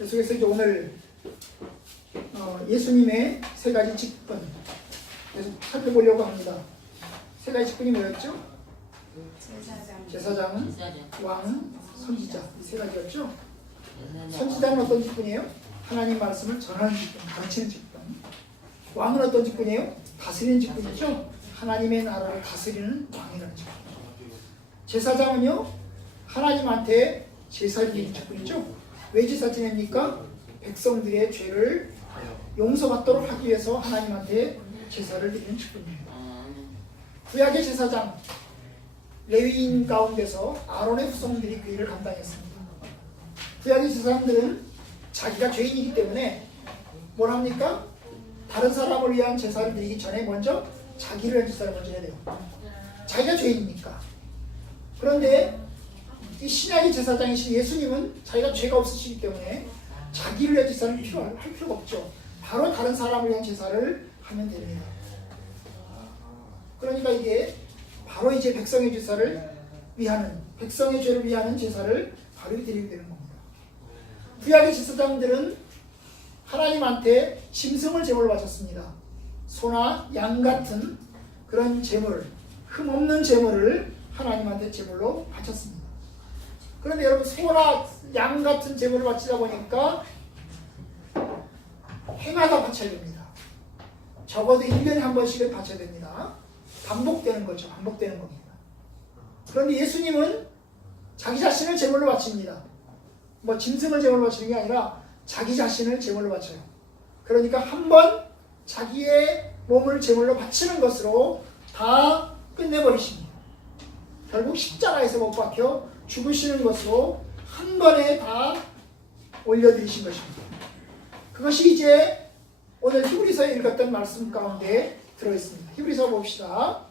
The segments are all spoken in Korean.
계속해서 이제 오늘 예수님의 세 가지 직분 계속 살펴보려고 합니다. 세 가지 직분이 뭐였죠? 제사장은, 왕은, 선지자. 이 세 가지였죠? 선지자는 어떤 직분이에요? 하나님 말씀을 전하는 직분, 가르치는 직분. 왕은 어떤 직분이에요? 다스리는 직분이죠? 하나님의 나라를 다스리는 왕이라는 직분. 제사장은요, 하나님한테 제사를 드리는 직분이죠. 왜 제사 지냅니까? 백성들의 죄를 용서받도록 하기 위해서 하나님한테 제사를 드리는 직분이에요. 구약의 제사장, 레위인 가운데서 아론의 후손들이 그 일을 감당했습니다. 구약의 제사장들은 자기가 죄인이기 때문에 뭘 합니까? 다른 사람을 위한 제사를 드리기 전에 먼저 자기를 위한 제사를 먼저 해야 돼요. 자기가 죄인이니까. 그런데 이 신약의 제사장이신 예수님은 자기가 죄가 없으시기 때문에 자기를 위한 제사를 할 필요가 없죠. 바로 다른 사람을 위한 제사를 하면 됩니다. 그러니까 이게 바로 이제 백성의 제사를 위하는, 백성의 죄를 위하는 제사를 바로 드리게 되는 겁니다. 구약의 제사장들은 하나님한테 짐승을 제물로 바쳤습니다. 소나 양 같은 그런 제물, 흠없는 제물을 하나님한테 제물로 바쳤습니다. 그런데 여러분, 소나 양 같은 제물을 바치다 보니까 해마다 바쳐야 됩니다. 적어도 1년에 한 번씩은 바쳐야 됩니다. 반복되는 거죠. 반복되는 겁니다. 그런데 예수님은 자기 자신을 제물로 바칩니다. 뭐 짐승을 제물로 바치는 게 아니라 자기 자신을 제물로 바쳐요. 그러니까 한 번 자기의 몸을 제물로 바치는 것으로 다 끝내버리십니다. 결국 십자가에서 못 박혀 죽으시는 것으로 한 번에 다 올려드리신 것입니다. 그것이 이제 오늘 히브리서에 읽었던 말씀 가운데 들어있습니다. 히브리서 봅시다.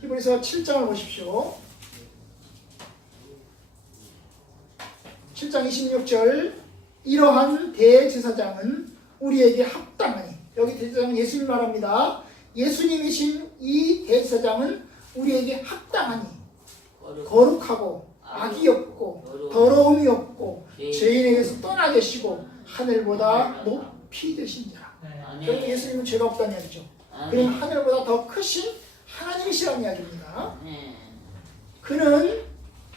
히브리서 7장을 보십시오. 7장 26절, 이러한 대제사장은 우리에게 합당하니, 여기 대제사장은 예수님 말합니다. 예수님이신 이 대제사장은 우리에게 합당하니 거룩하고 악이 없고 더러움이 없고 죄인에게서 떠나 계시고 하늘보다 높이 되신 자라. 그러면 예수님은 죄가 없다는 이야기죠. 그럼 하늘보다 더 크신 하나님이시라는 이야기입니다. 그는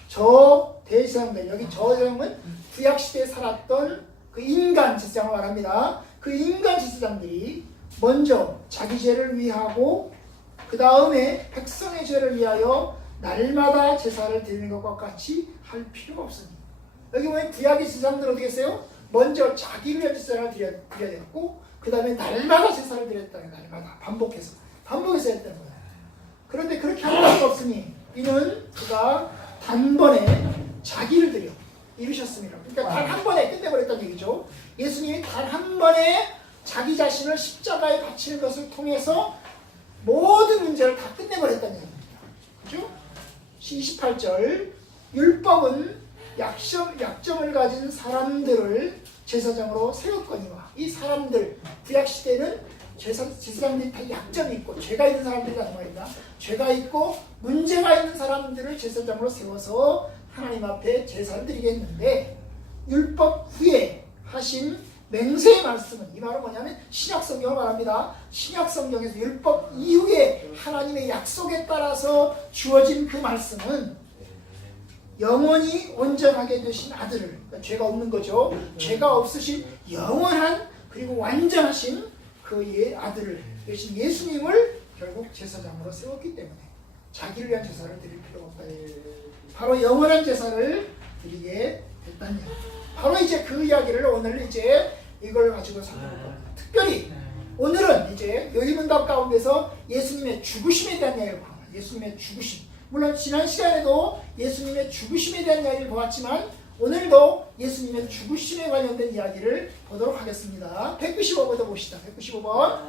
저 대제사장들, 여기 저 제사장은 구약시대에 살았던 그 인간 제사장을 말합니다. 그 인간 제사장들이 먼저 자기 죄를 위하고 그 다음에 백성의 죄를 위하여 날마다 제사를 드리는 것과 같이 할 필요가 없습니다. 여기 보면 구약의 제사장들은 어떻게 했어요? 먼저 자기를 위한 제사를 드려야 되었고 그 다음에 날마다 제사를 드렸다는 거예요. 날마다 반복해서 했다는 거예요. 그런데 그렇게 할 수가 없으니 이는 그가 단번에 자기를 드려 이루셨습니다. 그러니까 단 한 번에 끝내버렸다는 얘기죠. 예수님이 단 한 번에 자기 자신을 십자가에 바치는 것을 통해서 모든 문제를 다 끝내버렸다는 얘기입니다. 그죠? 28절, 율법은 약점을 가진 사람들을 제사장으로 세웠거니와, 이 사람들, 구약시대는 제사장들이 다 약점이 있고 죄가 있는 사람들이란 말입니다. 죄가 있고 문제가 있는 사람들을 제사장으로 세워서 하나님 앞에 제사를 드리겠는데, 율법 후에 하신 맹세의 말씀은, 이 말은 뭐냐면 신약성경을 말합니다. 신약성경에서 율법 이후에 하나님의 약속에 따라서 주어진 그 말씀은 영원히 온전하게 되신 아들을, 그러니까 죄가 없는 거죠. 죄가 없으신 영원한 그리고 완전하신 그 아들을 되신 예수님을 결국 제사장으로 세웠기 때문에 자기를 위한 제사를 드릴 필요가 없다. 바로 영원한 제사를 드리게 됐다는 이야기. 바로 이제 그 이야기를 오늘 이제 이걸 가지고 살펴볼 겁니다. 특별히 오늘은 이제 요일문답 가운데서 예수님의 죽으심에 대한 이야기를 보합니다. 예수님의 죽으심. 물론 지난 시간에도 예수님의 죽으심에 대한 이야기를 보았지만 오늘도 예수님의 죽으심에 관련된 이야기를 보도록 하겠습니다. 195번도 봅시다. 195번.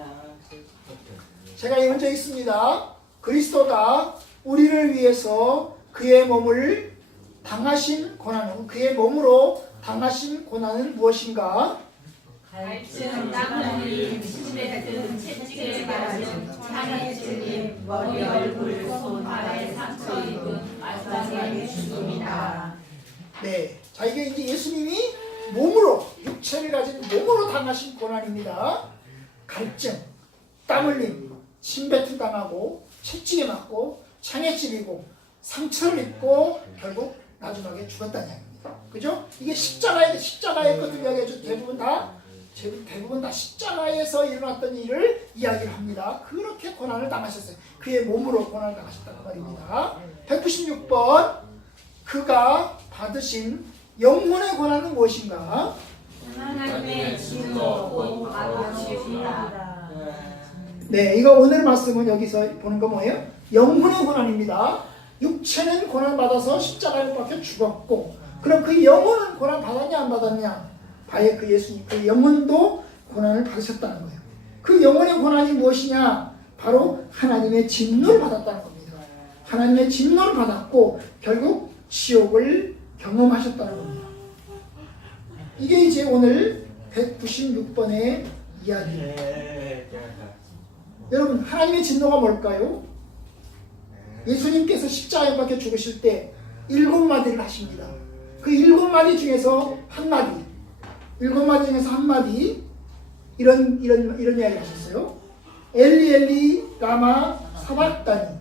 제가 먼저 읽습니다. 그리스도가 우리를 위해서 그의 몸을 당하신 고난은, 그의 몸으로 당하신 고난은 무엇인가? 갈증, 땀흘림, 침뱉음, 채찍에 맞음, 창에 찔림, 머리, 얼굴, 손, 발에 상처 입음, 마지막에 죽음이다. 네, 자 이게 이제 예수님이 몸으로, 육체를 가진 몸으로 당하신 고난입니다. 갈증, 땀 흘림, 침뱉음 당하고 채찍에 맞고 창에 찔리고 상처를 입고 결국 나중에 죽었다는 이야기입니다. 그죠? 이게 십자가의 것들 이야기해서 대부분 다 십자가에서 일어났던 일을 이야기를 합니다. 그렇게 고난을 당하셨어요. 그의 몸으로 고난을 당하셨다는 말입니다. 196번 그가 받으신 영혼의 고난은 무엇인가? 하나님의 진노 곧 아버지시라. 네, 이거 오늘 말씀은 여기서 보는 거 뭐예요? 영혼의 고난입니다. 육체는 고난 받아서 십자가에 못 박혀 죽었고, 그럼 그 영혼은 고난 받았냐 안 받았냐? 바에 그 예수님, 그 영혼도 고난을 받으셨다는 거예요. 그 영혼의 고난이 무엇이냐? 바로 하나님의 진노를 받았다는 겁니다. 하나님의 진노를 받았고 결국 지옥을 경험하셨다는 겁니다. 이게 이제 오늘 196번의 이야기예요. 여러분, 하나님의 진노가 뭘까요? 예수님께서 십자가에 박혀 죽으실 때 7마디를 하십니다. 그 7마디 중에서 한 마디, 7마디 중에서 한 마디 이런 이야기 하셨어요. 엘리 엘리 라마 사박다니,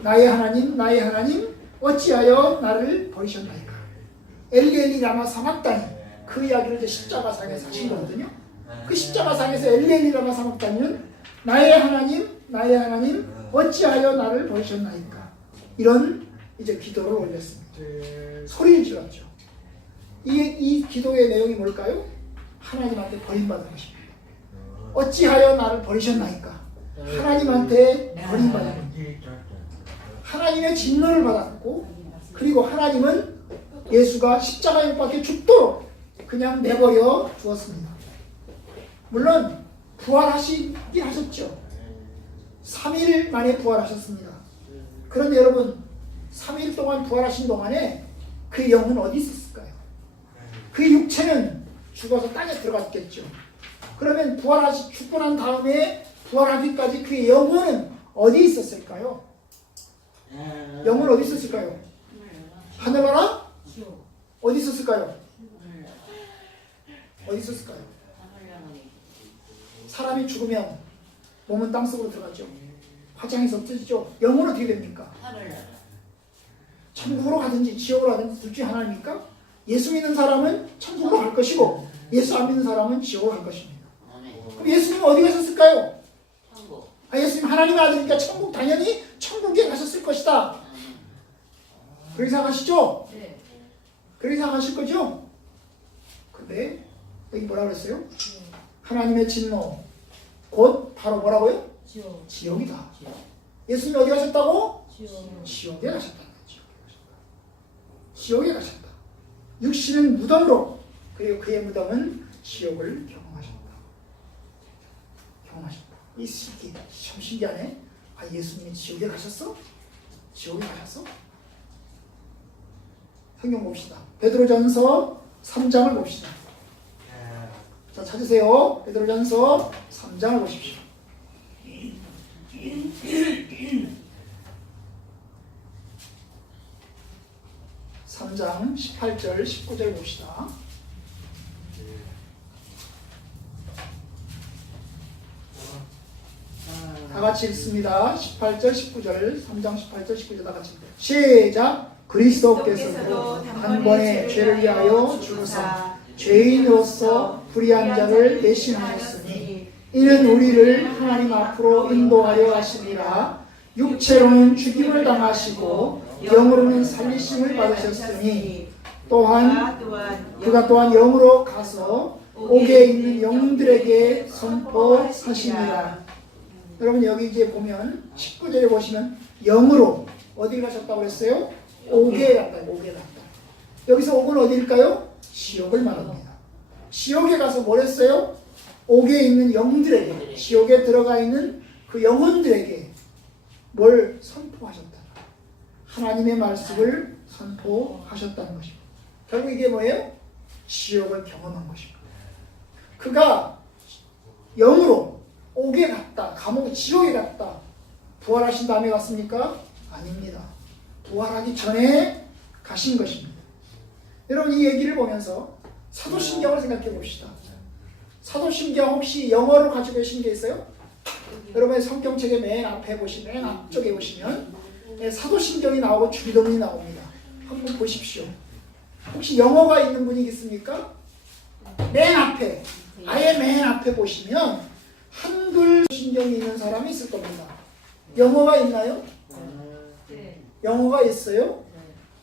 나의 하나님 어찌하여 나를 버리셨나이까. 엘리 엘리 라마 사박다니, 그 이야기를 이제 십자가상에서 하신 거거든요. 그 십자가상에서 엘리 엘리 라마 사박다니는 나의 하나님 어찌하여 나를 버리셨나이까, 이런 이제 기도를 올렸습니다. 소리를 질렀죠. 이 기도의 내용이 뭘까요? 하나님한테 버림받은 것입니다. 어찌하여 나를 버리셨나이까. 하나님한테 버림받은 겁니다. 하나님의 진노를 받았고, 그리고 하나님은 예수가 십자가에 못 박혀 죽도록 그냥 내버려 두었습니다. 물론 부활하시긴 하셨죠. 3일 만에 부활하셨습니다. 그런데 여러분, 3일 동안 부활하신 동안에 그 영은 어디 있었을까요? 그 육체는 죽어서 땅에 들어갔겠죠. 그러면 죽고 난 다음에 부활하기까지 그 영혼은 어디 있었을까요? 영혼 어디 있었을까요? 하늘나라? 어디 있었을까요? 어디 있었을까요? 사람이 죽으면 몸은 땅속으로 들어가죠. 화장해서 없어지죠. 영혼은 어떻게 됩니까? 천국으로 가든지 지옥으로 가든지 둘 중에 하나입니까? 예수 믿는 사람은 천국으로 갈 것이고 예수 안 믿는 사람은 지옥으로 갈 것입니다. 그럼 예수님은 어디 가셨을까요? 예수님 하나님의 아들이니까 천국, 당연히 천국에 가셨을 것이다. 그렇게 생각하시죠? 네. 그렇게 생각하실 거죠? 근데 여기 뭐라고 그랬어요? 하나님의 진노 곧 바로 뭐라고요? 지옥이다. 예수님이 어디 가셨다고? 지옥에 가셨다. 지옥에 가셨다. 육신은 무덤으로, 그리고 그의 무덤은 지옥을 경험하셨다. 이 시기 참 신기하네. 예수님이 지옥에 가셨어? 지옥에 가셨어? 성경 봅시다. 베드로전서 3장을 봅시다. 자, 찾으세요. 베드로전서 3장을 보십시오. 3장 18절 19절 봅시다. 다 같이 읽습니다. 18절 19절 3장 18절 19절 다 같이 읽어요. 시작. 그리스도께서도 단번에 죄를 위하여 죽으사 죄인으로서 불의한 자를 대신하셨으니 이는 우리를 하나님 앞으로 인도하려 하시니라. 육체로는 죽임을 당하시고 영으로는 살리심을 받으셨으니 또한 그가 또한 영으로 가서 옥에 있는 영들에게 선포하시니라. 여러분 여기 이제 보면 19절에 보시면 영으로 어디 가셨다고 그랬어요? 옥에 갔다. 옥에 갔다. 여기서 옥은 어디일까요? 지옥을 말합니다. 지옥에 가서 뭘 했어요? 옥에 있는 영들에게, 지옥에 들어가 있는 그 영혼들에게 뭘 선포하셨다. 하나님의 말씀을 선포하셨다는 것입니다. 결국 이게 뭐예요? 지옥을 경험한 것입니다. 그가 영으로 옥에 갔다, 감옥 지옥에 갔다. 부활하신 다음에 갔습니까? 아닙니다. 부활하기 전에 가신 것입니다. 여러분 이 얘기를 보면서 사도신경을 생각해 봅시다. 사도신경 혹시 영어로 가지고 계신 게 있어요? 여러분의 성경책의 맨 앞에 보시면 맨 앞쪽에 보시면 사도신경이 나오고 주기도문이 나옵니다. 한번 보십시오. 혹시 영어가 있는 분이 있습니까? 맨 앞에 아예 맨 앞에 보시면 한글 신경이 있는 사람이 있을 겁니다. 영어가 있나요? 영어가 있어요?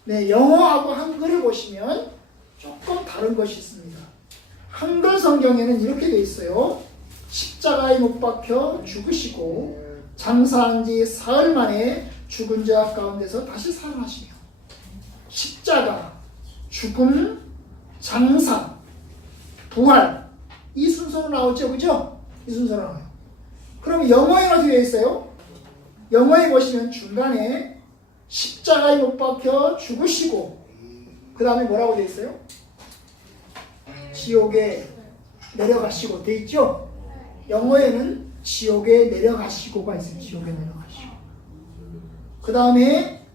네, 영어하고 한글을 보시면 조금 다른 것이 있습니다. 한글 성경에는 이렇게 돼 있어요. 십자가에 못 박혀 죽으시고 장사한 지 사흘 만에 죽은 자 가운데서 다시 살아나시며 십자가, 죽음, 장사, 부활 이 순서로 나오죠, 그죠? 이 순서로 나와요. 그럼 영어에는 어떻게 되어 있어요? 영어에 보시면 중간에 십자가에 못 박혀 죽으시고 그 다음에 뭐라고 되어 있어요? 지옥에 내려가시고 되어 있죠? 영어에는 지옥에 내려가시고가 있어요. 지옥에 내려가시고 그 다음에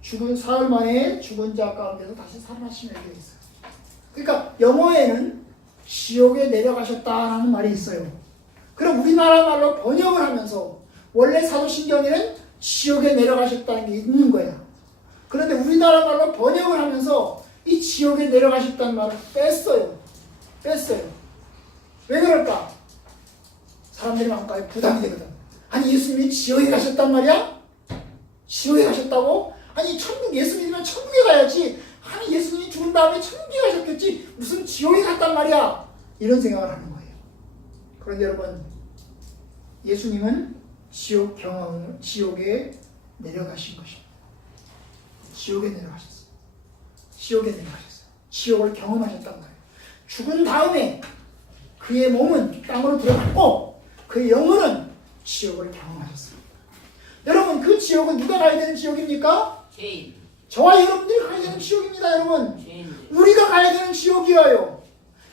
죽은 사흘 만에 죽은 자 가운데서 다시 살아나시며 되어 있어요. 그러니까 영어에는 지옥에 내려가셨다는 말이 있어요. 그럼 우리나라 말로 번역을 하면서 원래 사도신경에는 지옥에 내려가셨다는 게 있는 거야. 그런데 우리나라 말로 번역을 하면서 이 지옥에 내려가셨다는 말을 뺐어요. 왜 그럴까? 사람들이 마음까지 부담이 되거든. 아니 예수님이 지옥에 가셨단 말이야? 지옥에 가셨다고? 아니 천국 예수 믿으면 천국에 가야지. 아니 예수님이 죽은 다음에 천국에 가셨겠지. 무슨 지옥에 갔단 말이야? 이런 생각을 하는 거예요. 그런데 여러분 예수님은 지옥에 내려가신 것입니다. 지옥에 내려가셨어요. 지옥을 경험하셨단 말이에요. 죽은 다음에 그의 몸은 땅으로 들어갔고 그의 영혼은 지옥을 경험하셨습니다. 여러분 그 지옥은 누가 가야 되는 지옥입니까? 죄인. 저와 여러분들이 가야 되는 지옥입니다. 여러분 죄인들. 우리가 가야 되는 지옥이에요.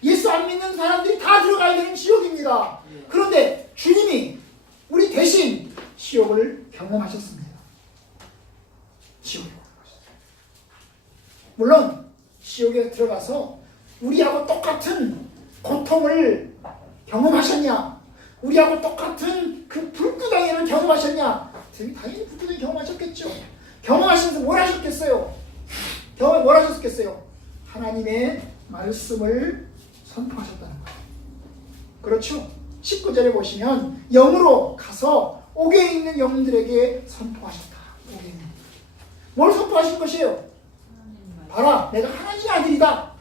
예수 안 믿는 사람들이 다 들어가야 되는 지옥입니다. 그런데 주님이 우리 대신 지옥을 경험하셨습니다. 물론 지옥에 들어가서 우리하고 똑같은 고통을 경험하셨냐? 우리하고 똑같은 그 불구덩이를 경험하셨냐? 당연히 불구덩이 경험하셨겠죠. 경험하시면서 뭘 하셨겠어요? 뭘 하셨겠어요? 하나님의 말씀을 선포하셨다는 거예요. 그렇죠? 19절에 보시면 영으로 가서 옥에 있는 영들에게 선포하셨다. 뭘 선포하신 것이에요? 봐라, 내가 하나님의 아들이다.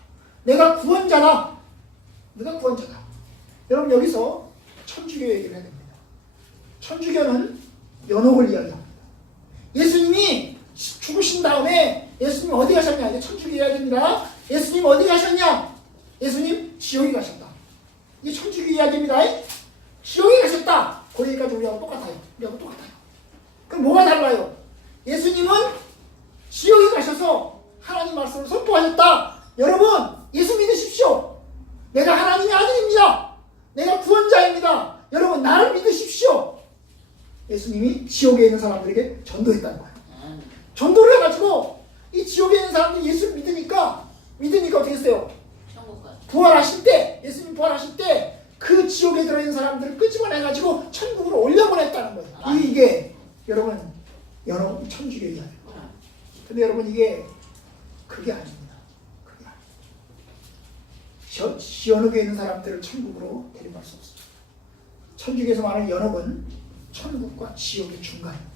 내가 구원자다. 여러분 여기서 천주교 얘기를 해야 됩니다. 천주교는 연옥을 이야기합니다. 예수님이 죽으신 다음에 예수님 어디 가셨냐? 이제 천주교 해야 됩니다. 예수님 어디 가셨냐? 예수님 지옥에 가셨다. 이게 천주교 이야기입니다. 지옥에 가셨다. 그 얘기까지 우리하고 똑같아요. 그럼 뭐가 달라요? 예수님은 지옥에 가셔서 하나님 말씀을 선포하셨다. 여러분 예수 믿으십시오. 내가 하나님의 아들입니다. 내가 구원자입니다. 여러분 나를 믿으십시오. 예수님이 지옥에 있는 사람들에게 전도했다는 거예요. 전도를 해가지고 이 지옥에 있는 사람들이 예수를 믿으니까 어떻게 했어요? 부활하실 때, 예수님 부활하실 때 그 지옥에 들어있는 사람들을 끄집어내가지고 천국으로 올려보냈다는 거예요. 이게 여러분 천주교 이야기예요. 근데 여러분 이게 그게 아닙니다. 연옥에 있는 사람들을 천국으로 데려갈 수 없어요. 천주교에서 말하는 연옥은 천국과 지옥의 중간입니다.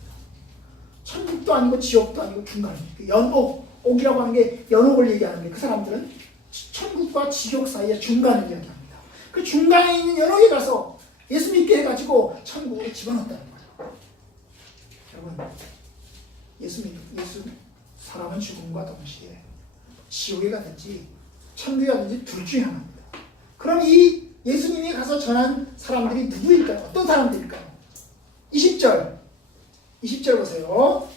천국도 아니고 지옥도 아니고 중간입니다. 연옥이라고 하는 게 연옥을 얘기하는 게 그 사람들은 천국과 지옥 사이의 중간을 이야기합니다. 그 중간에 있는 연옥에 가서 예수 믿게 해가지고 천국으로 집어넣었다는 거예요. 여러분 예수 사람은 죽음과 동시에 지옥에 가든지 천국에 가든지 둘 중에 하나입니다. 그럼 이 예수님이 가서 전한 사람들이 누구일까요? 어떤 사람들일까요? 20절 보세요.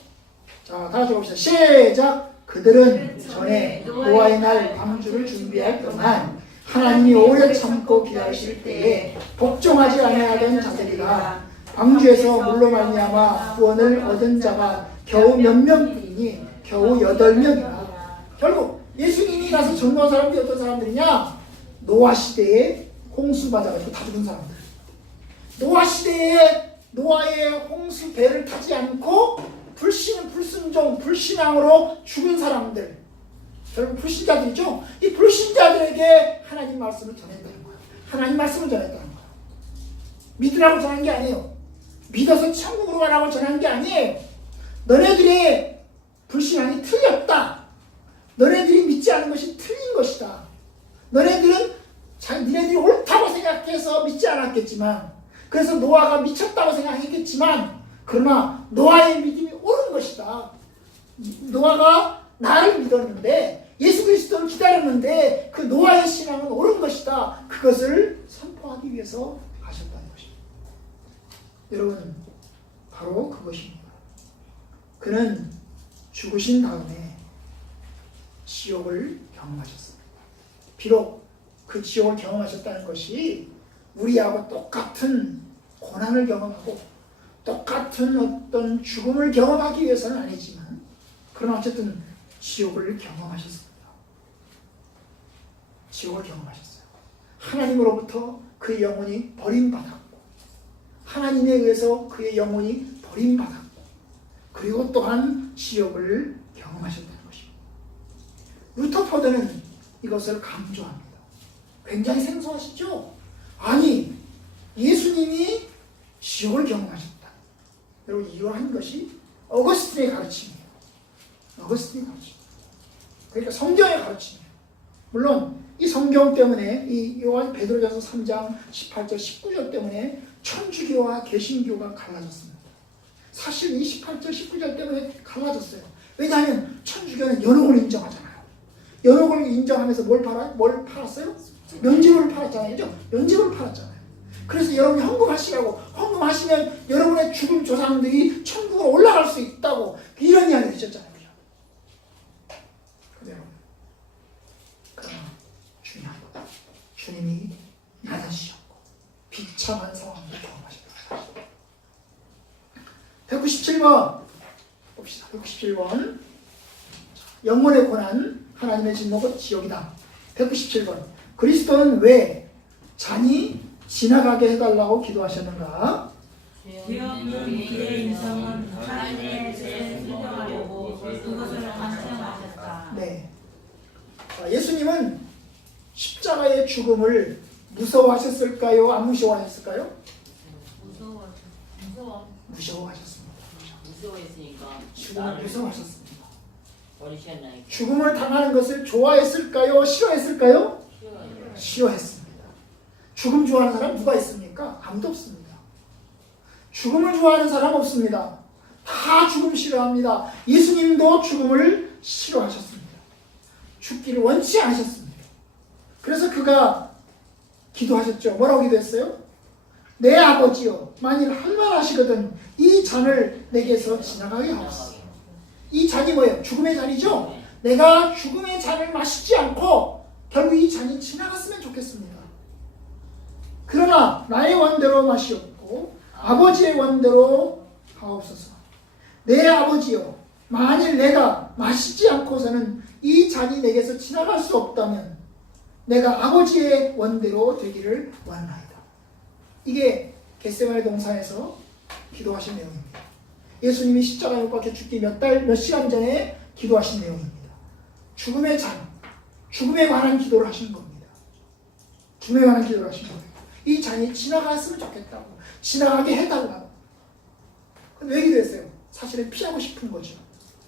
자, 다 같이 봅시다. 시작! 그들은 전에 노아의 날 방주를 준비할 동안 하나님이 오래 참고 기다리실 때에 복종하지 아니하던 자들이라 방주에서 물로 말미암아 구원을 얻은 자가 겨우 몇 명이니 겨우 8명이라. 결국 예수님이 지나서 전도한 사람들이 어떤 사람들이냐? 노아 시대에 홍수 맞아가지고 다 죽은 사람들. 노아 시대에 노아의 홍수 배를 타지 않고 불순종, 불신앙으로 죽은 사람들. 결국 불신자들이죠. 이 불신자들에게 하나님 말씀을 전했다는 거예요. 하나님 말씀을 전했다는 거예요. 믿으라고 전한 게 아니에요. 믿어서 천국으로 가라고 전한 게 아니에요. 너네들의 불신앙이 틀렸다. 너네들이 믿지 않은 것이 틀린 것이다. 너네들은 니네들이 옳다고 생각해서 믿지 않았겠지만, 그래서 노아가 미쳤다고 생각했겠지만, 그러나 노아의 믿음이 옳은 것이다. 노아가 나를 믿었는데, 예수 그리스도를 기다렸는데 그 노아의 신앙은 옳은 것이다. 그것을 선포하기 위해서 하셨다는 것입니다. 여러분, 바로 그것입니다. 그는 죽으신 다음에 지옥을 경험하셨습니다. 비록 그 지옥을 경험하셨다는 것이 우리하고 똑같은 고난을 경험하고 똑같은 어떤 죽음을 경험하기 위해서는 아니지만, 그러나 어쨌든 지옥을 경험하셨습니다. 지옥을 경험하셨어요. 하나님으로부터 그의 영혼이 버림받았고, 하나님에 의해서 그의 영혼이 버림받았고, 그리고 또한 지옥을 경험하셨다는 것입니다. 루터포드는 이것을 강조합니다. 굉장히 생소하시죠? 아니, 예수님이 지옥을 경험하셨다. 여러분, 이러한 것이 어거스틴의 가르침이에요. 어거스틴의 가르침. 그러니까 성경의 가르침이에요. 물론 이 성경 때문에, 이 요한 베드로전서 3장 18절 19절 때문에 천주교와 개신교가 갈라졌습니다. 사실 이 18절 19절 때문에 갈라졌어요. 왜냐하면 천주교는 연옥을 인정하잖아요. 연옥을 인정하면서 뭘 팔았어요? 면죄부를 팔았잖아요. 그죠? 면죄부를 팔았잖아요. 그래서 여러분이 헌금하시라고, 헌금하시면 여러분의 죽은 조상들이 천국으로 올라갈 수 있다고, 이런 이야기를 하셨잖아요. 그죠? 여러분, 그러나 중요한 것, 주님이 나다시셨고 비참한 상황도 경험하셨다. 197번 봅시다. 197번 영혼의 고난, 하나님의 진노가 지옥이다. 197번 그리스도는 왜 잔이 지나가게 해달라고 기도하셨는가? 주여 우리의 인성은 하나님의 뜻에 순종하려고 그것을 강청하셨다. 네. 예수님은 십자가의 죽음을 무서워하셨을까요? 안 무서워하셨을까요? 무서워하셨습니다. 무서워했으니까 죽음을 무서워하셨습니다. 버리셨나요? 죽음을 당하는 것을 좋아했을까요? 싫어했을까요? 싫어했습니다. 죽음 좋아하는 사람 누가 있습니까? 아무도 없습니다. 죽음을 좋아하는 사람 없습니다. 다 죽음 싫어합니다. 예수님도 죽음을 싫어하셨습니다. 죽기를 원치 않으셨습니다. 그래서 그가 기도하셨죠. 뭐라고 기도했어요? 내 아버지여, 만일 할만하시거든 이 잔을 내게서 지나가게 하옵소서. 이 잔이 뭐예요? 죽음의 잔이죠? 내가 죽음의 잔을 마시지 않고 결국 이 잔이 지나갔으면 좋겠습니다. 그러나 나의 원대로 마시옵고 아버지의 원대로 하옵소서. 내 아버지여, 만일 내가 마시지 않고서는 이 잔이 내게서 지나갈 수 없다면 내가 아버지의 원대로 되기를 원하나이다. 이게 겟세마네 동산에서 기도하신 내용입니다. 예수님이 십자가에 못 박혀 죽기 몇 시간 전에 기도하신 내용입니다. 죽음의 잔, 죽음에 관한 기도를 하신 겁니다. 죽음에 관한 기도를 하신 거예요. 이 잔이 지나갔으면 좋겠다고, 지나가게 해달라고. 왜 기도했어요? 사실은 피하고 싶은 거죠.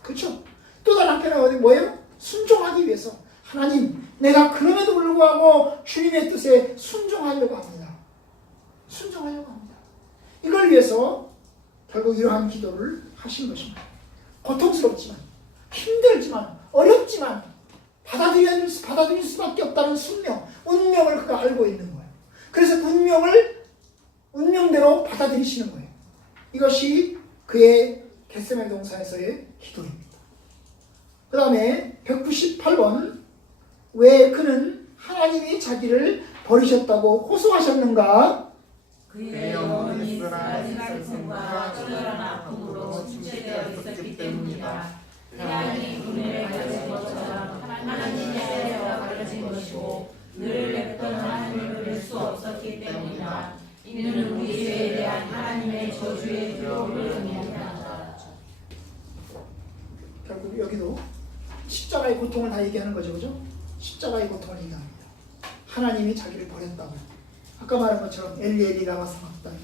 그렇죠? 또 다른 한편은 뭐예요? 순종하기 위해서. 하나님, 내가 그럼에도 불구하고 주님의 뜻에 순종하려고 합니다. 순종하려고 합니다. 이걸 위해서 결국 이러한 기도를 하신 것입니다. 고통스럽지만, 힘들지만, 어렵지만 받아들일 수밖에 없다는 숙명, 운명을 그가 알고 있는 거예요. 그래서 운명대로 받아들이시는 거예요. 이것이 그의 겟세마네 동산에서의 기도입니다. 그 다음에 198번 왜 그는 하나님이 자기를 버리셨다고 호소하셨는가? 그의 영혼이 마지막 고통과 치열한 아픔으로 침체되어 있었기 때문이다. 태양이 눈을 가진 것처럼 하나님의 것이고 늘 뵙던 하나님을 뵐 수 없었기 때문이다. 이는 우리 죄에 대한 하나님의 저주의 기록을 의미한다. 결국 여기도 십자가의 고통을 다 얘기하는 거죠, 그죠? 십자가의 고통을 얘기합니다. 하나님이 자기를 버렸다고. 아까 말한 것처럼 엘리 엘리 라마 사박다니,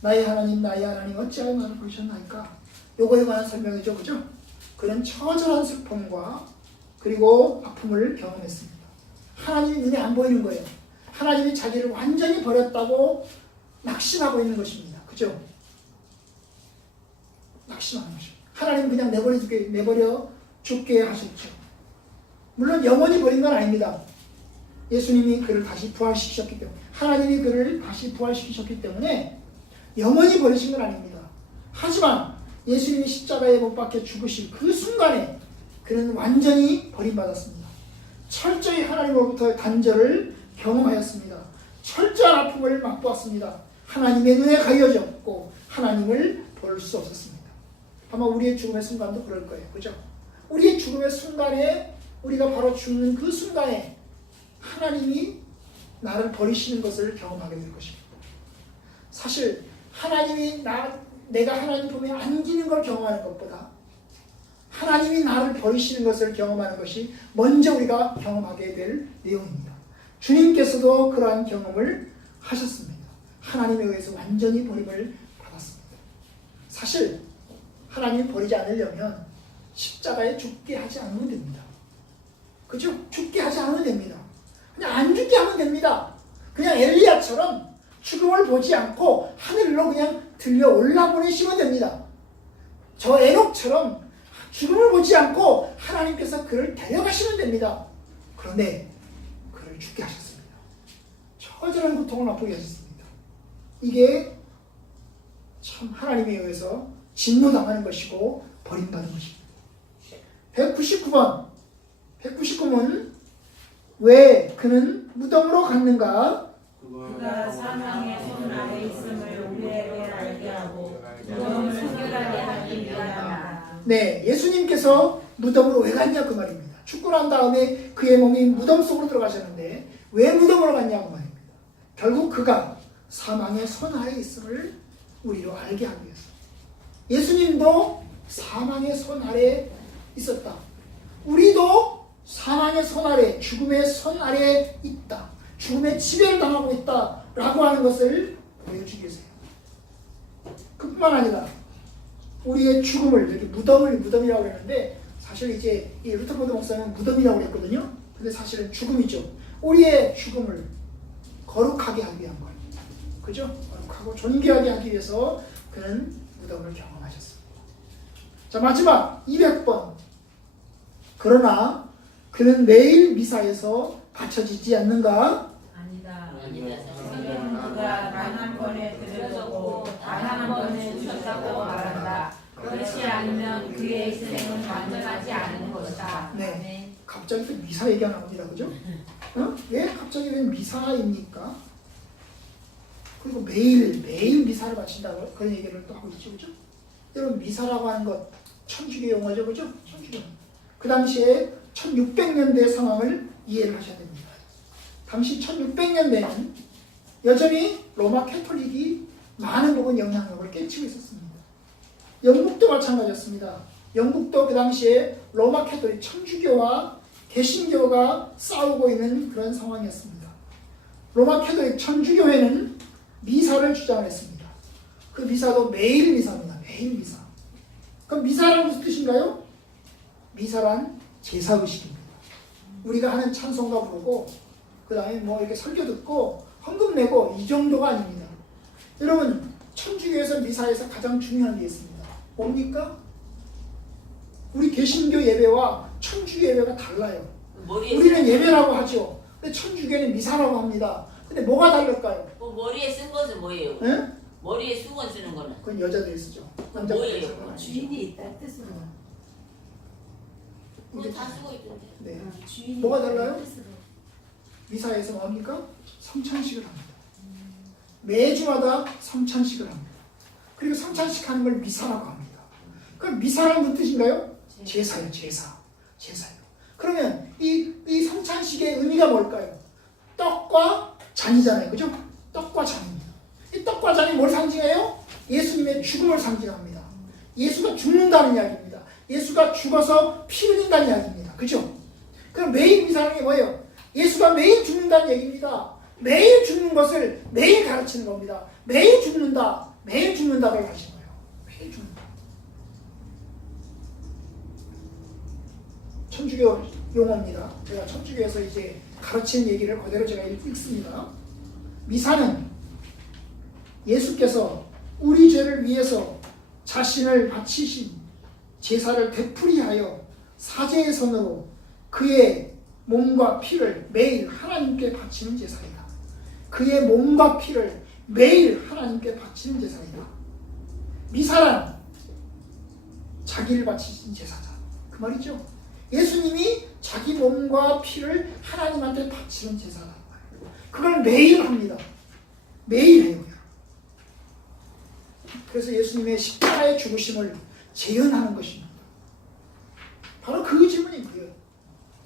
나의 하나님 어찌하여 나를 버리셨나이까. 요거에 관한 설명이죠, 그죠? 그는 처절한 슬픔과 그리고 아픔을 경험했습니다. 하나님이 눈에 안 보이는 거예요. 하나님이 자기를 완전히 버렸다고 낙심하고 있는 것입니다. 그죠? 낙심하는 것입니다. 하나님 그냥 내버려 죽게 하셨죠. 물론 영원히 버린 건 아닙니다. 예수님이 그를 다시 부활시키셨기 때문에, 하나님이 그를 다시 부활시키셨기 때문에 영원히 버리신 건 아닙니다. 하지만 예수님이 십자가에 못 박혀 죽으실 그 순간에 그는 완전히 버림받았습니다. 철저히 하나님으로부터의 단절을 경험하였습니다. 철저한 아픔을 맛보았습니다. 하나님의 눈에 가려졌고 하나님을 볼 수 없었습니다. 아마 우리의 죽음의 순간도 그럴 거예요. 그죠? 우리의 죽음의 순간에, 우리가 바로 죽는 그 순간에 하나님이 나를 버리시는 것을 경험하게 될 것입니다. 사실 하나님이 내가 하나님 품에 안기는 걸 경험하는 것보다 하나님이 나를 버리시는 것을 경험하는 것이 먼저 우리가 경험하게 될 내용입니다. 주님께서도 그러한 경험을 하셨습니다. 하나님에 의해서 완전히 버림을 받았습니다. 사실 하나님이 버리지 않으려면 십자가에 죽게 하지 않으면 됩니다. 그죠? 죽게 하지 않으면 됩니다. 그냥 안 죽게 하면 됩니다. 그냥 엘리야처럼 죽음을 보지 않고 하늘로 그냥 들려 올라보내시면 됩니다. 저 에녹처럼 죽음을 보지 않고 하나님께서 그를 데려가시면 됩니다. 그런데 그를 죽게 하셨습니다. 처절한 고통을 맛보게 하셨습니다. 이게 참 하나님에 의해서 진노당하는 것이고 버림받은 것입니다. 199번 왜 그는 무덤으로 갔는가? 그가 사망의 손 아래 있음을 우리에게 알게 하고 무덤을 순결하게 하기 위함이다. 네, 예수님께서 무덤으로 왜 갔냐 그 말입니다. 죽고 난 다음에 그의 몸이 무덤 속으로 들어가셨는데 왜 무덤으로 갔냐 그 말입니다. 결국 그가 사망의 손 아래 있음을 우리로 알게 하기 위해서. 예수님도 사망의 손 아래 있었다. 우리도 사망의 손 아래, 죽음의 손 아래 있다. 죽음의 지배를 당하고 있다. 라고 하는 것을 보여주기 위해서요. 그뿐만 아니라 우리의 죽음을, 여기 무덤이라고 했는데 사실 이제 이 루터포드 목사는 무덤이라고 했거든요. 근데 사실은 죽음이죠. 우리의 죽음을 거룩하게 하기 위한 것. 그죠? 거룩하고 존귀하게 하기 위해서 그는 무덤을 경험하셨습니다. 자, 마지막 200번. 그러나 그는 매일 미사에서 바쳐지지 않는가? 아니다. 아니다. 성경은 그가 단 한 번에 들여졌고 단 한 번에 주셨다고 말한다. 그렇지 않으면 그의 희생은 완전하지 않은 것이다. 네. 갑자기 또 미사 얘기가 나옵니다. 그죠? 왜 갑자기 왜 미사입니까? 그리고 매일 미사를 바친다고 그런 얘기를 또 하고 있죠. 그죠? 여러분, 미사라고 하는 것 천주교 용어죠. 그죠? 천주교. 그 당시에 1600년대 상황을 이해를 하셔야 됩니다. 당시 1600년대는 여전히 로마 캐톨릭이 많은 부분 영향력을 끼치고 있었습니다. 영국도 마찬가지였습니다. 영국도 그 당시에 로마 캐톨릭 천주교와 개신교가 싸우고 있는 그런 상황이었습니다. 로마 캐톨릭 천주교회는 미사를 주장했습니다. 그 미사도 매일 미사입니다. 매일 미사. 그럼 미사란 무슨 뜻인가요? 미사란 제사의식입니다. 우리가 하는 찬송가 부르고 그 다음에 뭐 이렇게 설교 듣고 헌금 내고 이 정도가 아닙니다. 여러분, 천주교에서 미사에서 가장 중요한 게 있습니다. 뭡니까? 우리 개신교 예배와 천주교 예배가 달라요. 우리는 예배라고 하죠. 근데 천주교는 미사라고 합니다. 근데 뭐가 다를까요? 머리에 쓴 것은 뭐예요? 네? 머리에 수건 쓰는 거는? 그건 여자들이 쓰죠. 남자들이 쓰는 건 아니죠. 주인이 있다 뜻으로. 그거 다 쓰고 있던데. 네. 주인이 뭐가 있다는 달라요? 뜻으로. 미사에서 뭐 합니까? 성찬식을 합니다. 매주마다 성찬식을 합니다. 그리고 성찬식 하는 걸 미사라고 합니다. 그럼 미사라는 무슨 뜻인가요? 제사요, 제사. 제사요. 그러면 이 성찬식의 의미가 뭘까요? 떡과 잔이잖아요. 그죠? 떡과 잔입니다. 이 떡과 잔이 뭘 상징해요? 예수님의 죽음을 상징합니다. 예수가 죽는다는 이야기입니다. 예수가 죽어서 피 흘린다는 이야기입니다. 그죠? 그럼 매일 미사하는 게 뭐예요? 예수가 매일 죽는다는 얘기입니다. 매일 죽는 것을 매일 가르치는 겁니다. 매일 죽는다. 매일 죽는다를 가르치는 거예요. 매일 죽는다. 천주교 용어입니다. 제가 천주교에서 이제 가르치는 얘기를 그대로 제가 읽습니다. 미사는 예수께서 우리 죄를 위해서 자신을 바치신 제사를 되풀이하여 사제의 손으로 그의 몸과 피를 매일 하나님께 바치는 제사이다. 그의 몸과 피를 매일 하나님께 바치는 제사이다. 미사란 자기를 바치신 제사다. 그 말이죠. 예수님이 자기 몸과 피를 하나님한테 바치는 제사다. 그걸 매일 합니다. 매일 해요. 그래서 예수님의 십자가의 죽으심을 재현하는 것입니다. 바로 그 질문이고요.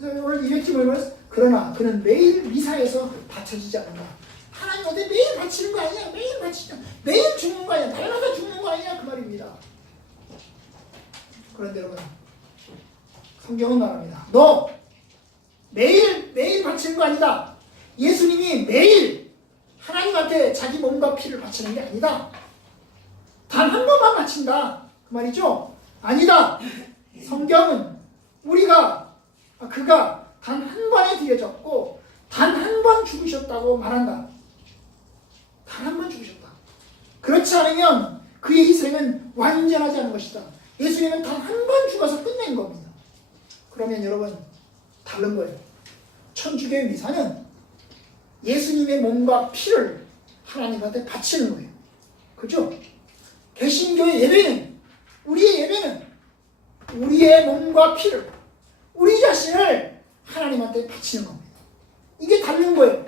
오늘 200절 말씀, 그러나 그는 매일 미사에서 바쳐지지 않는다. 하나님한테 매일 바치는 거 아니야? 매일 바치자. 매일 죽는 거 아니야? 날마다 죽는 거 아니야? 그 말입니다. 그런데 여러분, 성경은 말합니다. 너 매일 바치는 거 아니다. 예수님이 매일 하나님한테 자기 몸과 피를 바치는 게 아니다. 단 한 번만 바친다. 그 말이죠? 아니다. 성경은 그가 단 한 번에 드려졌고 단 한 번 죽으셨다고 말한다. 단 한 번 죽으셨다. 그렇지 않으면 그의 희생은 완전하지 않은 것이다. 예수님은 단 한 번 죽어서 끝낸 겁니다. 그러면 여러분 다른 거예요. 천주교의 미사는 예수님의 몸과 피를 하나님한테 바치는 거예요. 그죠? 개신교의 예배는 우리의 몸과 피를 우리 자신을 하나님한테 바치는 겁니다. 이게 다른 거예요.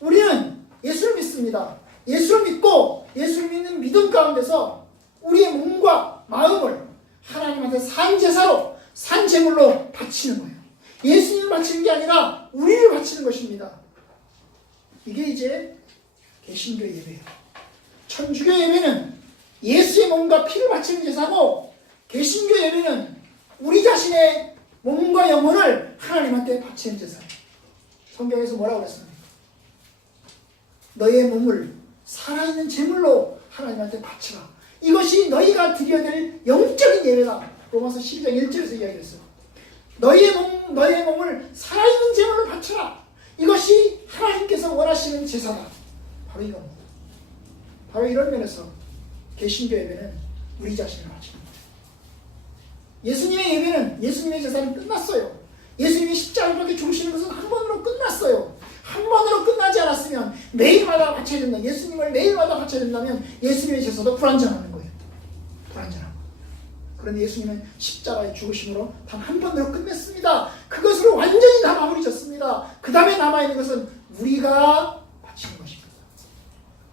우리는 예수를 믿습니다. 예수를 믿고 예수를 믿는 믿음 가운데서 우리의 몸과 마음을 하나님한테 산제사로 산제물로 바치는 거예요. 예수님을 바치는 게 아니라 우리를 바치는 것입니다. 이게 이제 개신교 예배예요. 천주교 예배는 예수의 몸과 피를 바치는 제사고 개신교 예배는 우리 자신의 몸과 영혼을 하나님한테 바치는 제사예요. 성경에서 뭐라고 그랬습니까? 너의 몸을 살아있는 제물로 하나님한테 바치라. 이것이 너희가 드려야 될 영적인 예배다. 로마서 12장 1절에서 이야기했어요. 너의 몸을 살아있는 제물로 바쳐라. 이것이 하나님께서 원하시는 제사다. 바로 이겁니다. 바로 이런 면에서 개신교 예배는 우리 자신을 바치는 거예요. 예수님의 예배는 예수님의 제사는 끝났어요. 예수님이 십자가를 받게 죽으시는 것은 한 번으로 끝났어요. 한 번으로 끝나지 않았으면 매일마다 바쳐야 된다. 예수님을 매일마다 바쳐야 된다면 예수님의 제사도 불완전하는 거예요. 불완전한 거예요. 그런데 예수님은 십자가의 죽으심으로 단 한 번으로 끝냈습니다. 그것으로 완전히 다 마무리졌습니다. 그 다음에 남아있는 것은 우리가 바치는 것입니다.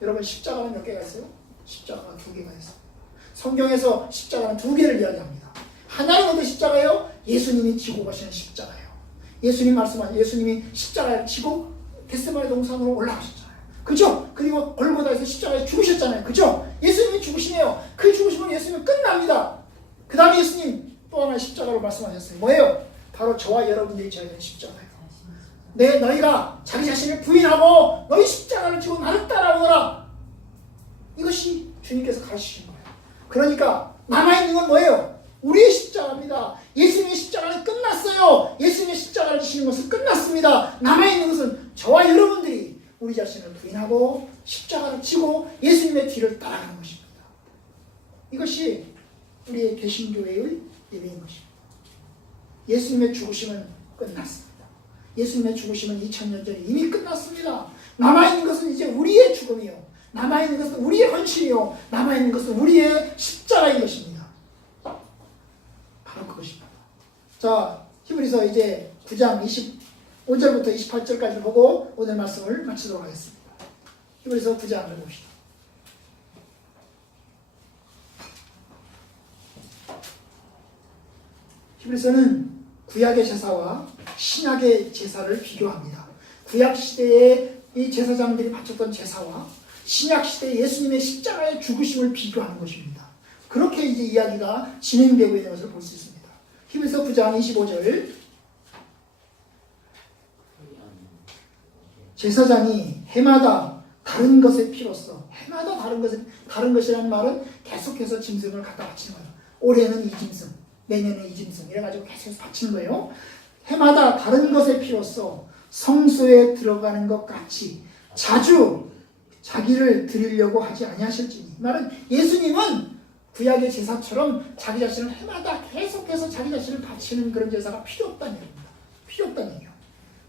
여러분 십자가는 몇 개가 있어요? 십자가가 2개가 있어요. 성경에서 십자가는 2개를 이야기합니다. 하나는 어떤 십자가예요? 예수님이 지고 가시는 십자가예요. 예수님이 십자가를 지고 겟세마네 동산으로 올라가셨잖아요. 그죠? 그리고 골고다에서 십자가에 죽으셨잖아요. 그죠? 예수님이 죽으시네요. 그 죽으시면 예수님은 끝납니다. 그 다음에 예수님 또 하나의 십자가로 말씀하셨어요. 뭐예요? 바로 저와 여러분들이 져야 되는 십자가예요. 너희가 자기 자신을 부인하고 너희 십자가를 지고 나를 따라오너라. 이것이 주님께서 가르치신 거예요. 그러니까 남아있는 건 뭐예요? 우리의 십자가입니다. 예수님의 십자가는 끝났어요. 예수님의 십자가를 지시는 것은 끝났습니다. 남아있는 것은 저와 여러분들이 우리 자신을 부인하고 십자가를 지고 예수님의 뒤를 따라가는 것입니다. 이것이 우리의 개신교회의 예배인 것입니다. 예수님의 죽으심은 끝났습니다. 예수님의 죽으심은 2000년 전에 이미 끝났습니다. 남아있는 것은 이제 우리의 죽음이요. 남아있는 것은 우리의 헌신이요. 남아있는 것은 우리의 십자가인 것입니다. 바로 그것입니다. 자, 히브리서 이제 9장 25절부터 28절까지 보고 오늘 말씀을 마치도록 하겠습니다. 히브리서 9장을 봅시다. 히브리서는 구약의 제사와 신약의 제사를 비교합니다. 구약 시대에 이 제사장들이 바쳤던 제사와 신약 시대 예수님의 십자가의 죽으심을 비교하는 것입니다. 그렇게 이제 이야기가 진행되고 있는 것을 볼 수 있습니다. 히브리서 9장 25절 제사장이 해마다 다른 것의 피로써 해마다 다른 것이라는 말은 계속해서 짐승을 갖다 바치는 거예요. 올해는 이 짐승, 내년에 이 짐승 이래가지고 계속 바치는 거예요. 해마다 다른 것의 피로써 성소에 들어가는 것 같이 자주 자기를 드리려고 하지 아니하실지니. 말은 예수님은 구약의 제사처럼 자기 자신을 해마다 계속해서 자기 자신을 바치는 그런 제사가 필요 없다는 얘기입니다. 필요 없다는 얘기예요.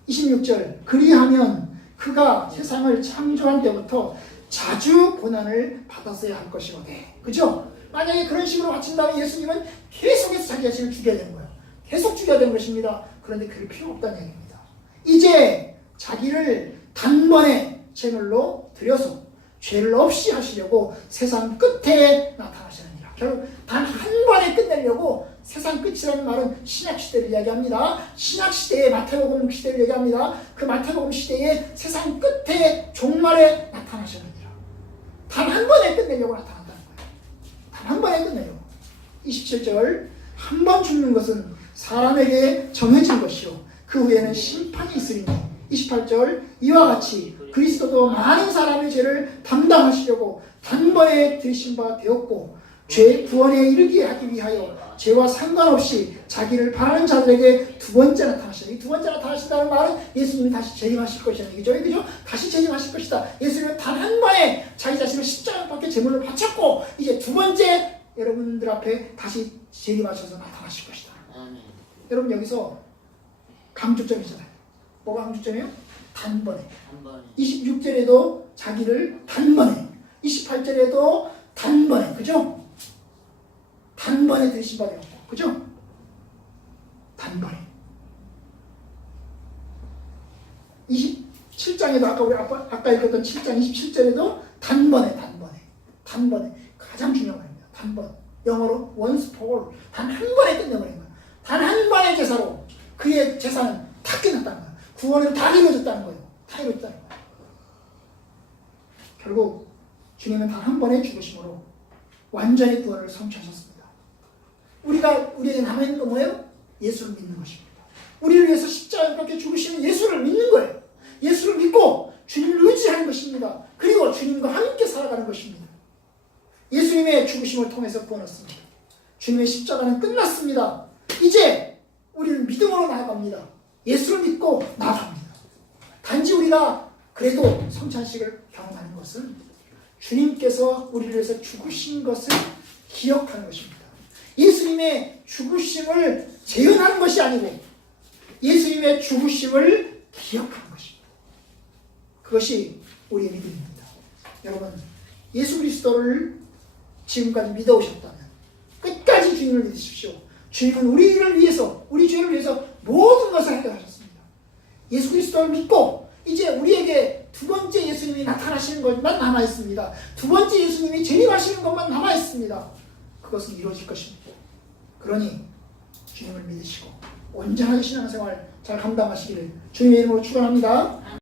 26절 그리하면 그가 세상을 창조한 때부터 자주 고난을 받았어야 할 것이거든. 그죠? 만약에 그런 식으로 바친다면 예수님은 계속해서 자기 자신을 죽여야 되는 거예요. 계속 죽여야 되는 것입니다. 그런데 그럴 필요 없다는 얘기입니다. 이제 자기를 단번에 제물로 드려서 죄를 없이 하시려고 세상 끝에 나타나시느니라. 결국 단 한 번에 끝내려고 세상 끝이라는 말은 신약시대를 이야기합니다. 신약시대의 마태복음 시대를 얘기합니다. 그 마태복음 시대의 세상 끝에 종말에 나타나시느니라. 단 한 번에 끝내려고 나타난다는 거예요. 단 한 번에 끝내려고. 27절 한 번 죽는 것은 사람에게 정해진 것이요 그 후에는 심판이 있으리니. 28절 이와 같이 그리스도도 많은 사람의 죄를 담당하시려고 단번에 들이신 바 되었고 죄 구원에 이르게 하기 위하여 죄와 상관없이 자기를 바라는 자들에게 두 번째 나타나시다. 이 두 번째 나타나신다는 말은 예수님이 다시 재림하실 것이라는 얘기죠. 그죠? 다시 재림하실 것이다. 예수님은 단 한 번에 자기 자신을 십자가 밖에 제물로 바쳤고 이제 두 번째 여러분들 앞에 다시 재림하셔서 나타나실 것이다. 여러분 여기서 강조점이잖아요. 뭐가 강조점이에요? 단번에. 26절에도 자기를 단번에, 28절에도 단번에, 그죠? 단번에 들으신 바 되었고, 그죠? 단번에. 27장에도 아까 우리 아까 읽었던 7장 27절에도 단번에. 가장 중요한 말입니다. 단번. 영어로 once for all. 단 한 번에 끝내버린 거예요. 단 한 번의 제사로 그의 제사는 다 끝났다는 거예요. 구원은 다 이루어졌다는 거예요. 다 이루어졌다는 거예요. 결국 주님은 단 한 번의 죽으심으로 완전히 구원을 성취하셨습니다. 우리에게 남아있는 건 뭐예요? 예수를 믿는 것입니다. 우리를 위해서 십자가에 밖에 죽으시는 예수를 믿는 거예요. 예수를 믿고 주님을 의지하는 것입니다. 그리고 주님과 함께 살아가는 것입니다. 예수님의 죽으심을 통해서 구원 얻습니다. 주님의 십자가는 끝났습니다. 이제 우리는 믿음으로 나아갑니다. 예수를 믿고 나아갑니다. 단지 우리가 그래도 성찬식을 경험하는 것은 주님께서 우리를 위해서 죽으신 것을 기억하는 것입니다. 예수님의 죽으심을 재현하는 것이 아니고 예수님의 죽으심을 기억하는 것입니다. 그것이 우리의 믿음입니다. 여러분 예수 그리스도를 지금까지 믿어오셨다면 끝까지 주님을 믿으십시오. 주님은 우리를 위해서 우리 죄를 위해서 모든 것을 해결하셨습니다. 예수 그리스도를 믿고 이제 우리에게 두 번째 예수님이 나타나시는 것만 남아있습니다. 두 번째 예수님이 재림하시는 것만 남아있습니다. 그것은 이루어질 것입니다. 그러니 주님을 믿으시고 온전하게 신앙생활 잘 감당하시기를 주님의 이름으로 축원합니다.